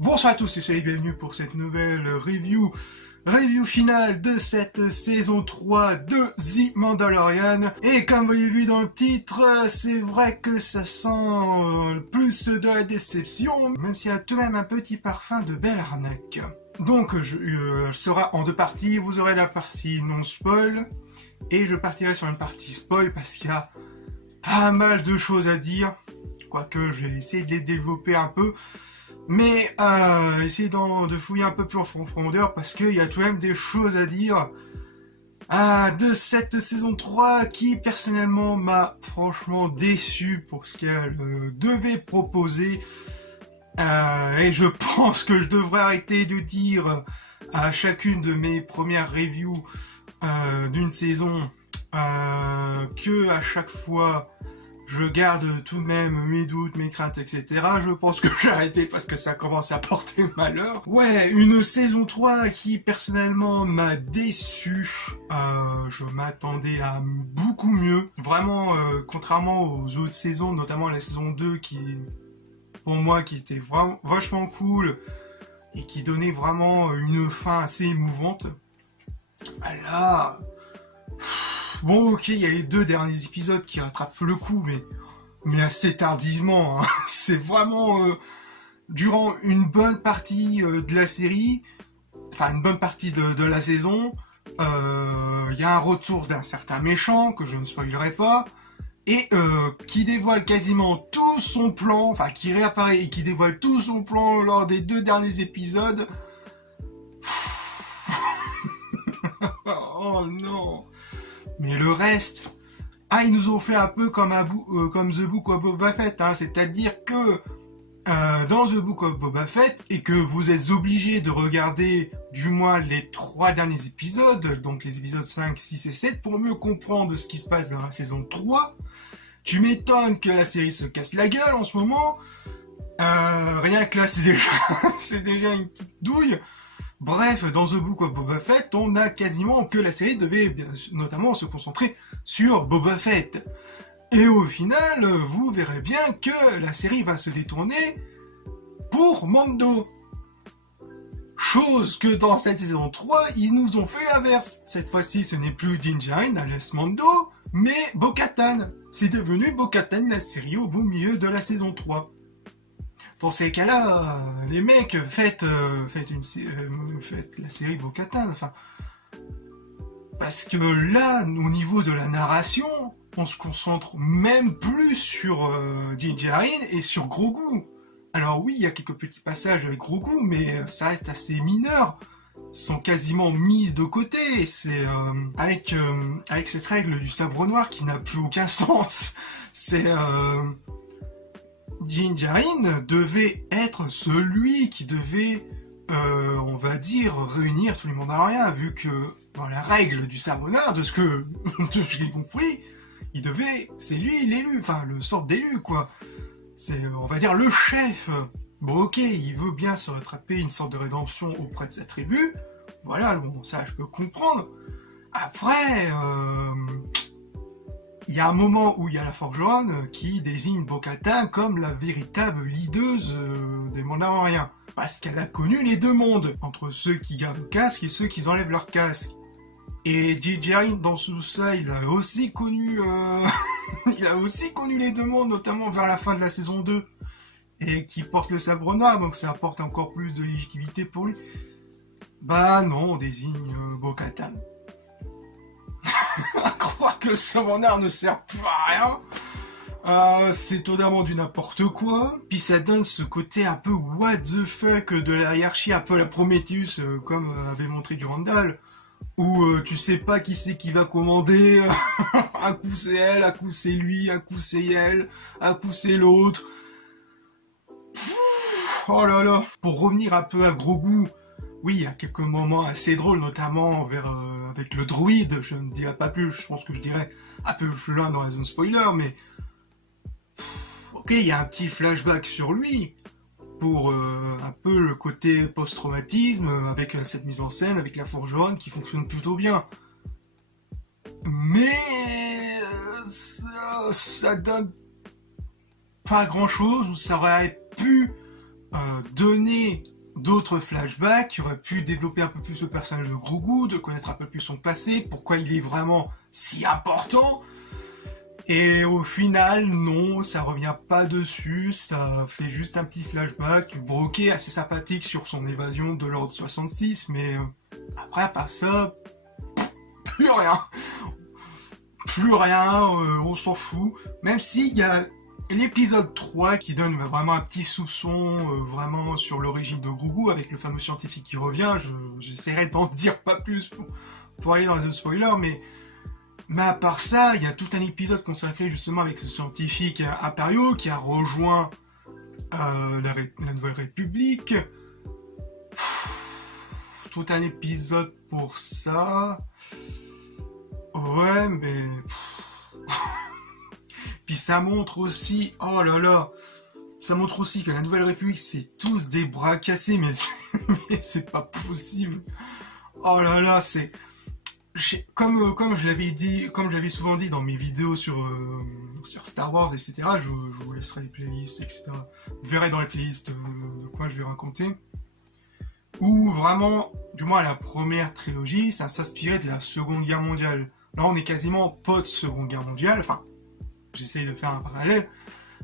Bonsoir à tous et soyez bienvenus pour cette nouvelle review finale de cette saison 3 de The Mandalorian. Et comme vous l'avez vu dans le titre, c'est vrai que ça sent plus de la déception, même s'il y a tout de même un petit parfum de belle arnaque. Donc, elle sera en deux parties. Vous aurez la partie non spoil, et je partirai sur une partie spoil parce qu'il y a pas mal de choses à dire. Quoique, je vais essayer de les développer un peu. Mais essayer de fouiller un peu plus en profondeur parce qu'il y a tout de même des choses à dire de cette saison 3 qui personnellement m'a franchement déçu pour ce qu'elle devait proposer. Et je pense que je devrais arrêter de dire à chacune de mes premières reviews d'une saison que à chaque fois je garde tout de même mes doutes, mes craintes, etc. Je pense que j'ai arrêté parce que ça commence à porter malheur. Ouais, une saison 3 qui personnellement m'a déçu. Je m'attendais à beaucoup mieux. Vraiment, contrairement aux autres saisons, notamment la saison 2 qui, pour moi, qui était vraiment vachement cool et qui donnait vraiment une fin assez émouvante. Là... Bon, ok, il y a les deux derniers épisodes qui rattrapent le coup, mais assez tardivement. Hein. C'est vraiment durant une bonne partie de la série, enfin une bonne partie de la saison, il y a un retour d'un certain méchant, que je ne spoilerai pas, et qui dévoile quasiment tout son plan, enfin qui réapparaît et qui dévoile tout son plan lors des deux derniers épisodes. Oh non! Mais le reste, ils nous ont fait un peu comme The Book of Boba Fett, hein, c'est-à-dire que dans The Book of Boba Fett, et que vous êtes obligé de regarder du moins les 3 derniers épisodes, donc les épisodes 5, 6 et 7, pour mieux comprendre ce qui se passe dans la saison 3, tu m'étonnes que la série se casse la gueule en ce moment, rien que là c'est déjà une petite douille. Bref, dans The Book of Boba Fett, on a quasiment que la série devait notamment se concentrer sur Boba Fett. Et au final, vous verrez bien que la série va se détourner pour Mando. Chose que dans cette saison 3, ils nous ont fait l'inverse. Cette fois-ci, ce n'est plus Din Djarin alias Mando, mais Bo-Katan. C'est devenu Bo-Katan la série au beau milieu de la saison 3. Dans ces cas-là, les mecs, faites la série Bo-Katan, enfin... Parce que là, au niveau de la narration, on se concentre même plus sur Din Djarin et sur Grogu. Alors oui, il y a quelques petits passages avec Grogu, mais ça reste assez mineur. Ils sont quasiment mis de côté. C'est avec cette règle du sabre noir qui n'a plus aucun sens. C'est... Din Djarin devait être celui qui devait, on va dire, réunir tous les Mandaloriens, vu que, dans la règle du sabre noir, de ce que j'ai compris, c'est lui l'élu, enfin, le sort d'élu, quoi. C'est, on va dire, le chef. Bon, ok, il veut bien se rattraper une sorte de rédemption auprès de sa tribu. Voilà, bon, ça, je peux comprendre. Après, il y a un moment où il y a la forgeronne qui désigne Bo-Katan comme la véritable leaduse des Mandaloriens. Parce qu'elle a connu les deux mondes, entre ceux qui gardent le casque et ceux qui enlèvent leur casque. Et Din Djarin, dans tout ça, il a aussi connu les deux mondes, notamment vers la fin de la saison 2. Et qui porte le sabre noir, donc ça apporte encore plus de légitimité pour lui. Bah non, on désigne Bo-Katan. À croire que le sabre noir ne sert plus à rien. C'est totalement du n'importe quoi. Puis ça donne ce côté un peu what the fuck de la hiérarchie, un peu la Prometheus, comme avait montré Durandal, où tu sais pas qui c'est qui va commander. Un coup c'est elle, un coup c'est lui, un coup c'est elle, un coup c'est l'autre. Oh là là. Pour revenir un peu à Grogu, oui, il y a quelques moments assez drôles, notamment avec le droïde. Je ne dirai pas plus, je pense que je dirais un peu plus loin dans la zone spoiler, mais... Ok, il y a un petit flashback sur lui, pour un peu le côté post-traumatisme, avec cette mise en scène, avec la forgeronne qui fonctionne plutôt bien. Mais... ça donne pas grand-chose, ou ça aurait pu donner d'autres flashbacks qui auraient pu développer un peu plus le personnage de Grogu, de connaître un peu plus son passé, pourquoi il est vraiment si important. Et au final, non, ça revient pas dessus, ça fait juste un petit flashback broqué assez sympathique sur son évasion de l'Ordre 66, mais après, à part ça, plus rien. Plus rien, on s'en fout. Même s'il y a l'épisode 3 qui donne vraiment un petit soupçon vraiment sur l'origine de Grogu avec le fameux scientifique qui revient. J'essaierai d'en dire pas plus pour aller dans les spoilers, mais à part ça, il y a tout un épisode consacré justement avec ce scientifique Impériaux qui a rejoint la Nouvelle République. Tout un épisode pour ça. Ouais, mais... Puis ça montre aussi... Oh là là, ça montre aussi que la Nouvelle République, c'est tous des bras cassés, mais c'est pas possible. Oh là là, c'est... Comme je l'avais dit, comme j'avais souvent dit dans mes vidéos sur Star Wars, etc., je vous laisserai les playlists, etc. Vous verrez dans les playlists de quoi je vais raconter. Où vraiment, du moins la première trilogie, ça s'inspirait de la Seconde Guerre mondiale. Là, on est quasiment post-Seconde Guerre mondiale, enfin, j'essaye de faire un parallèle.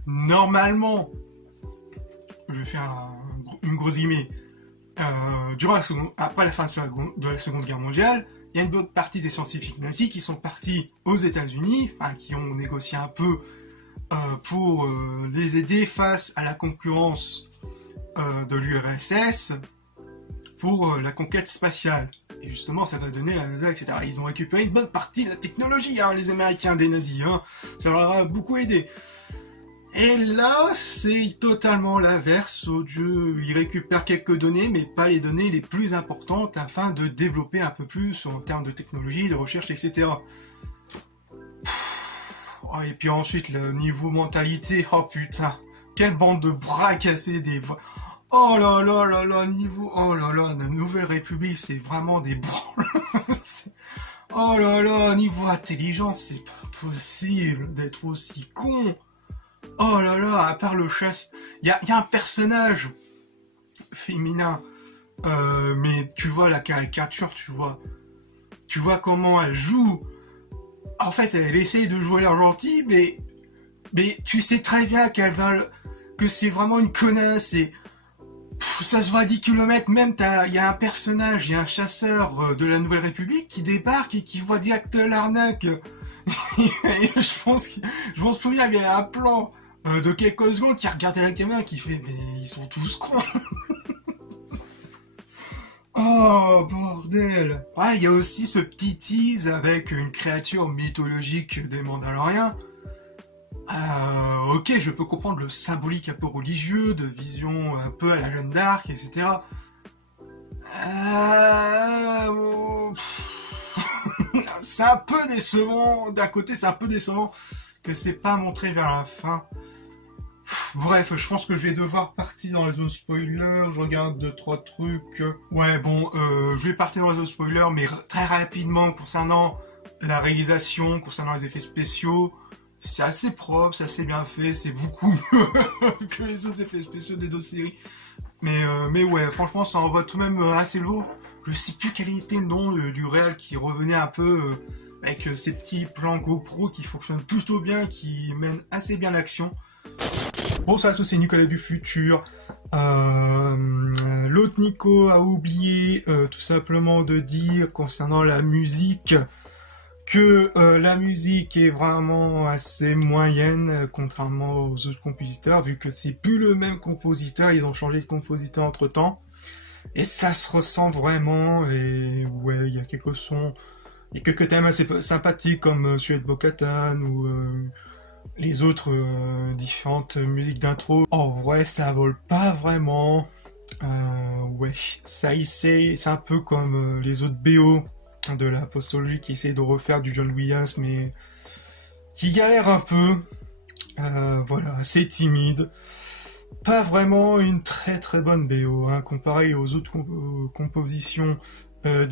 Normalement, je vais faire une grosse guillemets, après la fin de la Seconde Guerre mondiale, il y a une bonne partie des scientifiques nazis qui sont partis aux États-Unis, enfin, qui ont négocié un peu pour les aider face à la concurrence de l'URSS pour la conquête spatiale. Et justement, ça va donner la NASA, etc. Ils ont récupéré une bonne partie de la technologie, hein, les Américains des nazis. Hein. Ça leur a beaucoup aidé. Et là, c'est totalement l'inverse. Ils récupèrent quelques données, mais pas les données les plus importantes afin de développer un peu plus en termes de technologie, de recherche, etc. Oh, et puis ensuite, le niveau mentalité, oh putain, quelle bande de bras cassés, oh là là là là, niveau... Oh là là, la Nouvelle République, c'est vraiment des branles. Oh là là, niveau intelligence, c'est pas possible d'être aussi con. Oh là là, à part le chasse... Il y a un personnage féminin, mais tu vois la caricature, tu vois comment elle joue. En fait, elle essaye de jouer l'air gentil, mais tu sais très bien que c'est vraiment une connasse et... ça se voit à 10 km, même il y a un personnage, il y a un chasseur de la Nouvelle République qui débarque et qui voit direct l'arnaque. je pense bien qu'il y a un plan de quelques secondes qui a regardé la caméra qui fait mais ils sont tous cons. Oh bordel. Ouais, il y a aussi ce petit tease avec une créature mythologique des Mandaloriens. Ok, je peux comprendre le symbolique un peu religieux, de vision un peu à la Jeanne d'Arc, etc. C'est un peu décevant, d'un côté c'est un peu décevant que c'est pas montré vers la fin. Bref, je pense que je vais devoir partir dans la zone spoiler, je regarde 2-3 trucs. Ouais bon, je vais partir dans la zone spoiler, mais très rapidement concernant la réalisation, concernant les effets spéciaux. C'est assez propre, c'est assez bien fait, c'est beaucoup mieux que les autres effets spéciaux des autres séries. Mais ouais, franchement, ça envoie tout de même assez lourd. Je sais plus quel était le nom du réal qui revenait un peu avec ces petits plans GoPro qui fonctionnent plutôt bien, qui mènent assez bien l'action. Bon, ça, c'est Nicolas du futur. L'autre Nico a oublié tout simplement de dire concernant la musique que la musique est vraiment assez moyenne contrairement aux autres compositeurs, vu que c'est plus le même compositeur, ils ont changé de compositeur entre temps, et ça se ressent vraiment. Et ouais, il y a quelques sons, il y a quelques thèmes assez sympathiques comme celui de Bo-Katan ou les autres différentes musiques d'intro. En vrai, ça vole pas vraiment. Ouais, ça essaye, c'est un peu comme les autres BO de la postologie qui essaye de refaire du John Williams, mais qui galère un peu. Voilà, assez timide. Pas vraiment une très très bonne BO, hein, comparé aux autres compositions des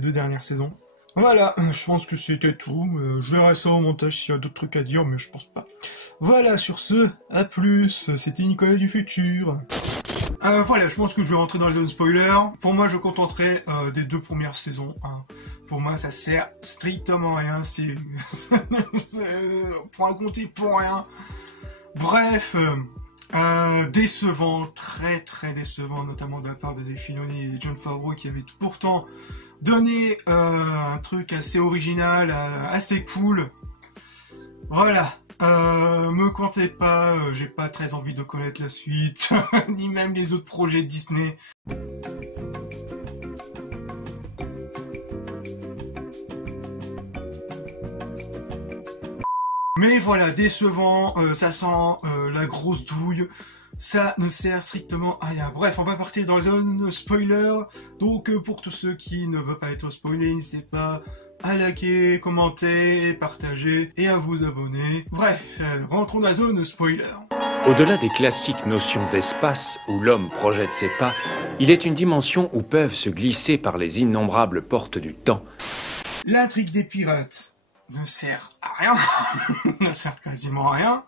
deux dernières saisons. Voilà, je pense que c'était tout. Je verrai ça au montage s'il y a d'autres trucs à dire, mais je pense pas. Voilà, sur ce, à plus. C'était Nicolas du futur. Voilà, je pense que je vais rentrer dans la zone spoiler. Pour moi, je contenterai des 2 premières saisons. Hein. Pour moi, ça sert strictement à rien. C'est pour raconter pour rien. Bref, décevant, très décevant, notamment de la part de Dave Filoni et Jon Favreau qui avaient pourtant donné un truc assez original, assez cool. Voilà. Me comptez pas, j'ai pas très envie de connaître la suite, ni même les autres projets Disney. Mais voilà, décevant, ça sent la grosse douille, ça ne sert strictement à rien. Bref, on va partir dans la zone spoiler, donc pour tous ceux qui ne veulent pas être spoilés, n'hésitez pas à liker, commenter, partager et à vous abonner. Bref, rentrons dans la zone spoiler. Au-delà des classiques notions d'espace où l'homme projette ses pas, il est une dimension où peuvent se glisser par les innombrables portes du temps. L'intrigue des pirates ne sert à rien, ne sert quasiment à rien,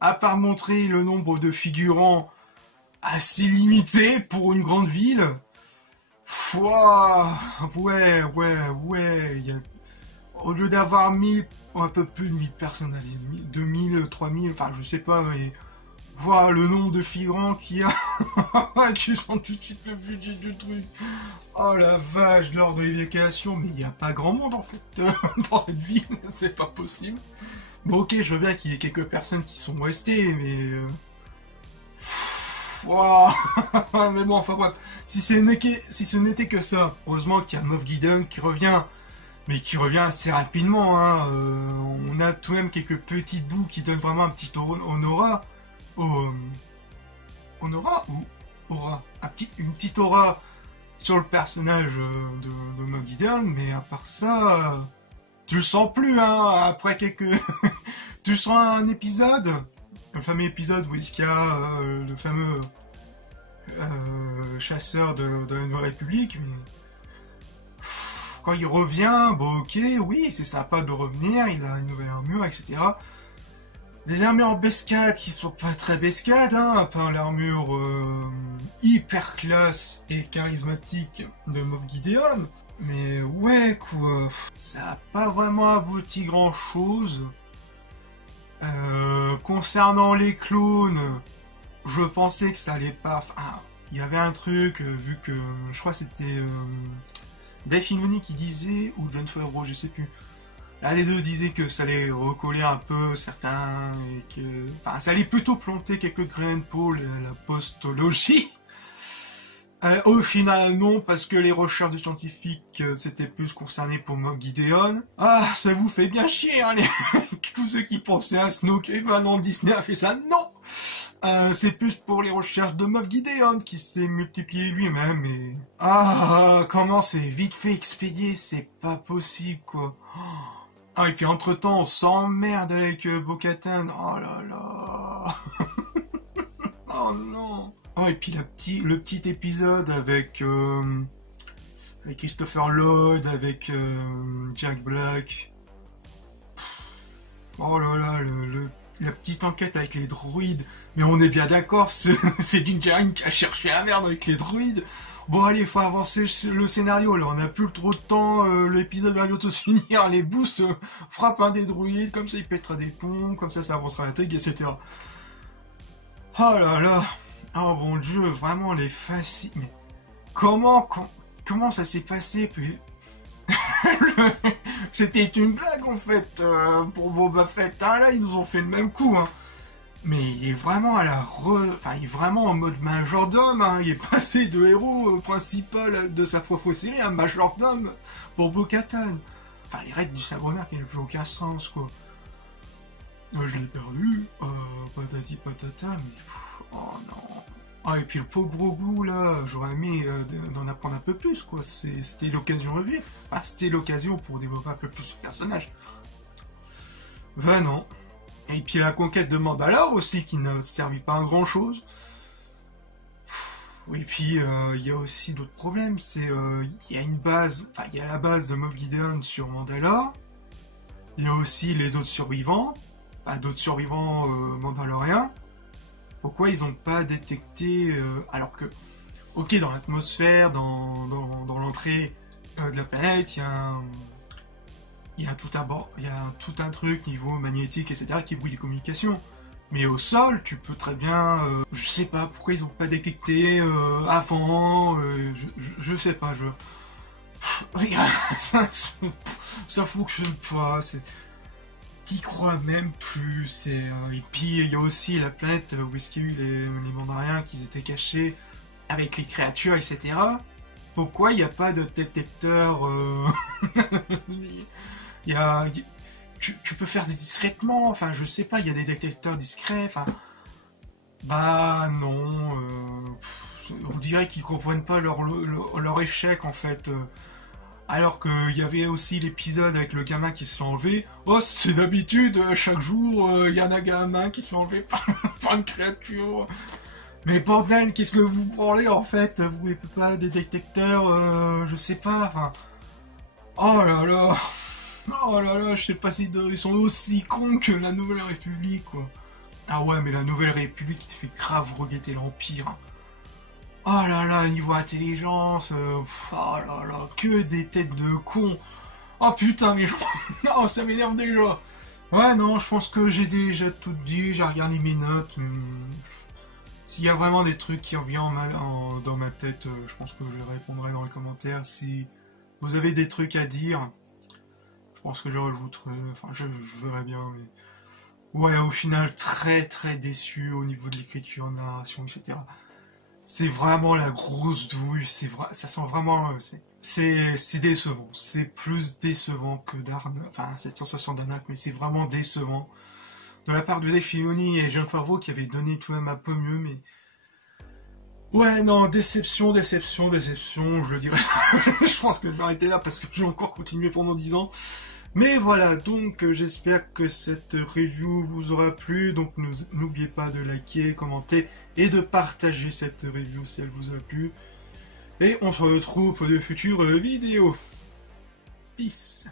à part montrer le nombre de figurants assez limité pour une grande ville. Ouah, ouais, y a... Au lieu d'avoir 1000, un peu plus de 1000 personnes, allez, 2000, 3000, enfin je sais pas, mais voir le nombre de figurants qu'il y a, tu sens tout de suite le budget du truc. Oh la vache, lors de l'évacuation, mais il n'y a pas grand monde en fait dans cette ville, c'est pas possible. Bon ok, je veux bien qu'il y ait quelques personnes qui sont restées, mais... Wow. Mais bon, enfin bref, si ce n'était que ça, heureusement qu'il y a Moff Gideon qui revient, mais qui revient assez rapidement, hein. On a tout de même quelques petites bouts qui donnent vraiment un petit aura, Honora ou aura, une petite aura sur le personnage de Moff Gideon, mais à part ça, tu le sens plus, hein, après quelques... tu sens un épisode, le fameux épisode où il y a le fameux chasseur de la Nouvelle République, mais quand il revient, bon ok, oui, c'est sympa de revenir, il a une nouvelle armure, etc. Des armures en bescade qui sont pas très bescades, hein, à part l'armure hyper classe et charismatique de Moff Gideon. Mais ouais, quoi, ça a pas vraiment abouti grand chose. Concernant les clones, je pensais que ça allait pas... Enfin, il y avait un truc, vu que... Je crois que c'était Dave Filoni qui disait, ou Jon Favreau, je sais plus. L'un des deux disait que ça allait recoller un peu certains... et que... Enfin, ça allait plutôt planter quelques graines pour la postologie. Au final, non, parce que les recherches de scientifiques, c'était plus concerné pour Moff Gideon. Ah, ça vous fait bien chier, hein, tous ceux qui pensaient à Snoke, et ben non, Disney a fait ça, non. C'est plus pour les recherches de Moff Gideon qui s'est multiplié lui-même, et... Ah, comment c'est vite fait expédié, c'est pas possible, quoi. Ah, et puis entre-temps, on s'emmerde avec Bo-Katan, oh là là. Oh non. Oh, et puis le petit épisode avec Christopher Lloyd, avec Jack Black. Oh là là, la petite enquête avec les droïdes. Mais on est bien d'accord, c'est Din Djarin qui a cherché la merde avec les droïdes. Bon allez, il faut avancer le scénario, là on n'a plus trop de temps, l'épisode va bientôt se finir, les boosts frappent un des droïdes, comme ça il pètera des plombs, comme ça avancera l'intrigue, etc. Oh là là. Oh mon dieu, vraiment les fascines. Mais comment ça s'est passé? Puis... C'était une blague en fait pour Boba Fett. Hein, là ils nous ont fait le même coup. Hein. Mais il est vraiment à la Enfin, il est vraiment en mode majordome. Hein. Il est passé de héros principal de sa propre série à majordome pour Bo-Katan. Enfin, les règles du sabre noir qui n'ont plus aucun sens quoi. Je l'ai perdu. Patati patata. Mais... Oh non. Ah, et puis le pauvre Grogu, là, j'aurais aimé d'en apprendre un peu plus, quoi. C'était l'occasion revue. Enfin, c'était l'occasion pour développer un peu plus le personnage. Ben non. Et puis la conquête de Mandalore aussi, qui ne servit pas à grand chose. Et puis, il y a aussi d'autres problèmes. C'est, il y a une base, enfin, il y a la base de Moff Gideon sur Mandalore. Il y a aussi les autres survivants. Enfin, d'autres survivants mandaloriens. Pourquoi ils n'ont pas détecté, alors que, ok, dans l'atmosphère, dans l'entrée de la planète, il y a tout un truc niveau magnétique, etc., qui brouille les communications. Mais au sol, tu peux très bien, je sais pas pourquoi ils n'ont pas détecté avant, je sais pas, regarde, ça fonctionne pas, qui croit même plus, et puis il y a aussi la planète où est-ce qu'il y a eu les Mandariens qui étaient cachés avec les créatures, etc. Pourquoi il n'y a pas de détecteur tu peux faire discrètement, enfin je sais pas, il y a des détecteurs discrets, enfin... Bah non, on dirait qu'ils comprennent pas leur échec en fait. Alors qu'il y avait aussi l'épisode avec le gamin qui se fait enlever. Oh, c'est d'habitude, chaque jour, il y a un gamin qui se fait enlever par une créature. Mais bordel, qu'est-ce que vous parlez en fait? Vous n'avez pas des détecteurs, je sais pas, enfin... Oh là là, je sais pas si ils sont aussi cons que la Nouvelle République, quoi. Ah ouais, mais la Nouvelle République, il te fait grave regretter l'Empire. Oh là là, niveau intelligence, oh là là, que des têtes de cons. Oh putain, mais non, ça m'énerve déjà. Ouais, non, je pense que j'ai déjà tout dit, j'ai regardé mes notes. S'il y a vraiment des trucs qui reviennent dans ma tête, je pense que je répondrai dans les commentaires. Si vous avez des trucs à dire, je pense que je rajouterai, enfin je verrai bien, mais... Ouais, au final, très très déçu au niveau de l'écriture, narration, etc. C'est vraiment la grosse douille, ça sent vraiment... C'est décevant, c'est plus décevant que d'arnaque, enfin cette sensation d'arnaque, mais c'est vraiment décevant. De la part de Dave Filoni et Jon Favreau qui avaient donné tout de même un peu mieux, mais... Ouais, non, déception, je le dirais. Je pense que je vais arrêter là parce que je vais encore continuer pendant 10 ans. Mais voilà, donc j'espère que cette review vous aura plu, donc n'oubliez pas de liker, commenter et de partager cette review si elle vous a plu. Et on se retrouve pour de futures vidéos. Peace.